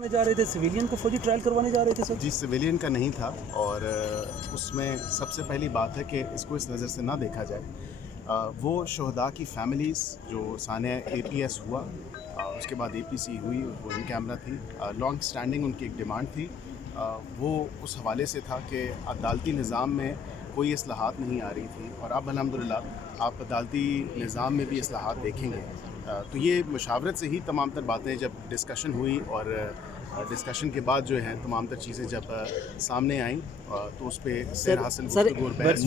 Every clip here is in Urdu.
میں جا رہے تھے سویلین کو فوجی ٹرائل کروانے جا رہے تھے سر؟ جی سویلین کا نہیں تھا، اور اس میں سب سے پہلی بات ہے کہ اس کو اس نظر سے نہ دیکھا جائے۔ وہ شہداء کی فیملیز جو سانحہ اے پی ایس ہوا، اس کے بعد اے پی سی ہوئی، وہ ان کیمرہ تھی، لانگ سٹینڈنگ ان کی ایک ڈیمانڈ تھی، وہ اس حوالے سے تھا کہ عدالتی نظام میں کوئی اصلاحات نہیں آ رہی تھی، اور اب الحمدللہ آپ عدالتی نظام میں بھی اصلاحات دیکھیں گے۔ تو یہ مشاورت سے ہی تمام تر باتیں جب ڈسکشن ہوئی، اور ڈسکشن کے بعد جو ہیں تمام تر چیزیں جب سامنے آئیں، تو اس پہ سیر حاصل گفتگو اور بحث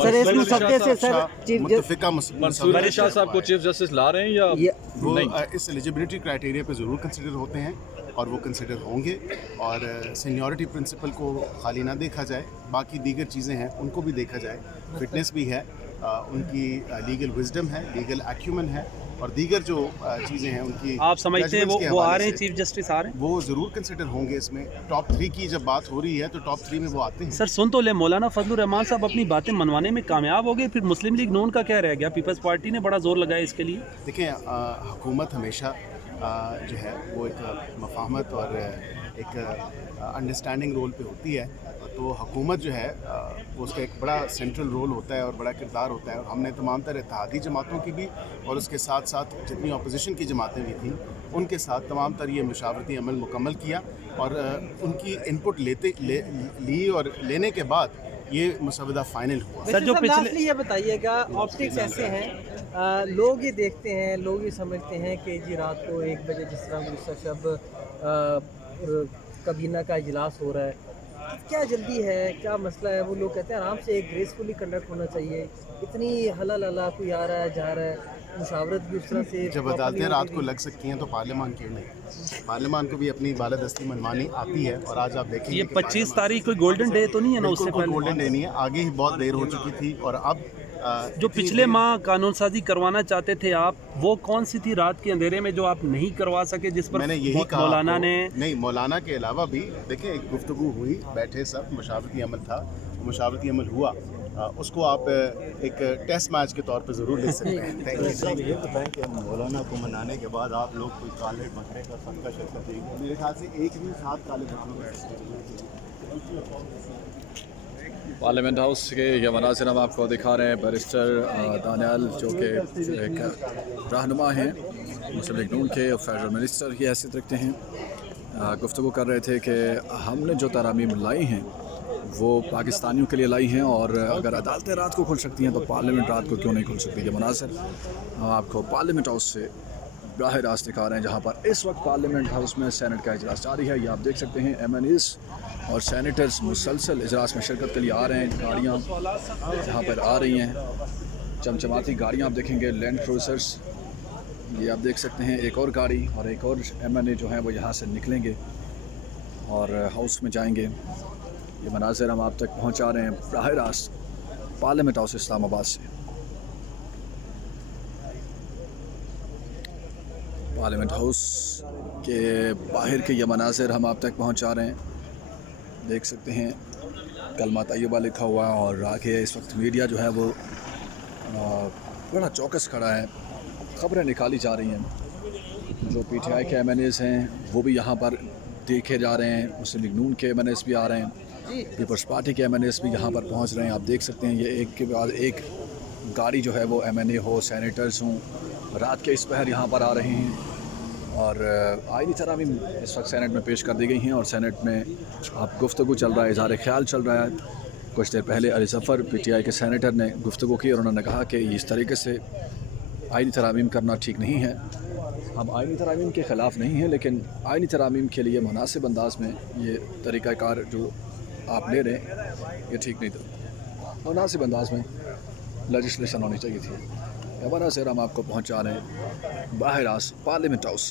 متفقہ منصور شاہ صاحب کو چیف جسٹس لا رہے ہیں یا وہ اس ایلیجبلٹی کرائٹیریا پہ ضرور کنسیڈر ہوتے ہیں، اور وہ کنسیڈر ہوں گے، اور سینیورٹی پرنسپل کو خالی نہ دیکھا جائے، باقی دیگر چیزیں ہیں ان کو بھی دیکھا جائے، فٹنس بھی ہے، ان کی لیگل وزڈم ہے، لیگل ایکیومن ہے، اور دیگر جو چیزیں ہیں ان کی آپ سمجھتے ہیں وہ آ رہے ہیں، چیف جسٹس آ رہے ہیں؟ وہ ضرور کنسیڈر ہوں گے۔ اس میں ٹاپ 3 کی جب بات ہو رہی ہے تو ٹاپ 3 میں وہ آتے ہیں۔ سر سن تو لے، مولانا فضل الرحمان صاحب اپنی باتیں منوانے میں کامیاب ہو گئے، پھر مسلم لیگ نون کا کیا رہ گیا؟ پیپلز پارٹی نے بڑا زور لگایا اس کے لیے۔ دیکھیں، حکومت ہمیشہ جو ہے وہ ایک مفاہمت اور ایک انڈرسٹینڈنگ رول پہ ہوتی ہے، تو حکومت جو ہے وہ اس کا ایک بڑا سینٹرل رول ہوتا ہے اور بڑا کردار ہوتا ہے، اور ہم نے تمام تر اتحادی جماعتوں کی بھی اور اس کے ساتھ ساتھ جتنی اپوزیشن کی جماعتیں بھی تھیں ان کے ساتھ تمام تر یہ مشاورتی عمل مکمل کیا، اور ان کی ان پٹ لی اور لینے کے بعد یہ مسودہ فائنل ہوا۔ سر جو پچھلے یہ بتائیے گا، آپٹکس ایسے ہیں، لوگ یہ دیکھتے ہیں، لوگ یہ سمجھتے ہیں کہ جی رات کو 1 بجے جس طرح گزشتہ شب کابینہ کا اجلاس ہو رہا ہے، کیا جلدی ہے، کیا مسئلہ ہے؟ وہ لوگ کہتے ہیں آرام سے گریسفلی کنڈکٹ ہونا چاہیے، اتنی ہلا کوئی آ رہا ہے جا رہا ہے، مشاورت بھی اس طرح سے جب عدالتیں رات کو لگ سکتی ہیں تو پارلیمان کیوں نہیں؟ پارلیمان کو بھی اپنی بالادستی منوانی آتی ہے، اور آج آپ دیکھیں گے یہ 25 تاریخ کوئی گولڈن ڈے تو نہیں ہے نا؟ اس سے کوئی پہلے گولڈن ڈے نہیں ہے، آگے ہی بہت دیر ہو چکی تھی، اور اب جو پچھلے ماہ قانون سازی کروانا چاہتے تھے آپ، وہ کون سی تھی رات کے اندھیرے میں جو آپ نہیں کروا سکے، جس پر میں نے یہی کہا مولانا نے؟ نہیں، مولانا کے علاوہ بھی دیکھیں ایک گفتگو ہوئی، بیٹھے سب، مشاورتی عمل تھا، مشاورتی عمل ہوا، اس کو آپ ایک ٹیسٹ میچ کے طور پہ ضرور لے سکتے ہیں۔ صاحب یہ بتائیں کہ مولانا کو منانے کے بعد آپ لوگ کوئی کالے بکرے کا صدقہ شرکت دیں گے؟ میرے خیال سے ایک بھی 7 کالے بکرے پارلیمنٹ ہاؤس کے یہ مناظر ہم آپ کو دکھا رہے ہیں۔ بیرسٹر دانیال جو کہ ایک رہنما ہیں مسلم لیگ نون کے، فیڈرل منسٹر کی حیثیت رکھتے ہیں، گفتگو کر رہے تھے کہ ہم نے جو ترامیم لائی ہیں وہ پاکستانیوں کے لیے لائی ہیں، اور اگر عدالتیں رات کو کھل سکتی ہیں تو پارلیمنٹ رات کو کیوں نہیں کھل سکتی؟ یہ مناظر ہم آپ کو پارلیمنٹ ہاؤس سے براہ راست دکھا رہے ہیں، جہاں پر اس وقت پارلیمنٹ ہاؤس میں سینٹ کا اجلاس جاری ہے۔ یہ آپ دیکھ سکتے ہیں ایم این ایز اور سینیٹرز مسلسل اجلاس میں شرکت کے لیے آ رہے ہیں، گاڑیاں جہاں پر آ رہی ہیں، چمچماتی گاڑیاں آپ دیکھیں گے، لینڈ کروزرز، یہ آپ دیکھ سکتے ہیں، ایک اور گاڑی اور ایک اور ایم این اے جو ہیں وہ یہاں سے نکلیں گے اور ہاؤس میں جائیں گے۔ یہ مناظر ہم آپ تک پہنچا رہے ہیں براہ راست پارلیمنٹ ہاؤس اسلام آباد سے۔ پارلیمنٹ ہاؤس کے باہر کے یہ مناظر ہم آپ تک پہنچا رہے ہیں، دیکھ سکتے ہیں کلمہ طیبہ لکھا ہوا ہے، اور آگے اس وقت میڈیا جو ہے وہ بڑا چوکس کھڑا ہے، خبریں نکالی جا رہی ہیں، جو پی ٹی آئی کے ایم این ایز ہیں وہ بھی یہاں پر دیکھے جا رہے ہیں، مسلم لیگ نون کے ایم این ایز بھی آ رہے ہیں، پیپلز پارٹی کے ایم این ایز بھی یہاں پر پہنچ رہے ہیں۔ آپ دیکھ سکتے ہیں یہ ایک کے بعد ایک گاڑی جو ہے وہ ایم این اے ہو، سینیٹرز ہوں، رات کے اس پہر یہاں پر آ رہے ہیں، اور آئینی ترامیم اس وقت سینٹ میں پیش کر دی گئی ہیں، اور سینٹ میں اب گفتگو چل رہا ہے، اظہار خیال چل رہا ہے۔ کچھ دیر پہلے Ali Zafar P T I کے سینیٹر نے گفتگو کی، اور انہوں نے کہا کہ اس طریقے سے آئینی ترامیم کرنا ٹھیک نہیں ہے۔ ہم آئینی ترامیم کے خلاف نہیں ہیں، لیکن آئینی ترامیم کے لیے مناسب انداز میں یہ طریقہ کار جو آپ لے رہے ہیں یہ ٹھیک نہیں تھا، مناسب انداز میں لیجسلیشن ہونی چاہیے تھی۔ یہ مناظر ہم آپ کو پہنچا رہے ہیں براہ راست پارلیمنٹ ہاؤس سے۔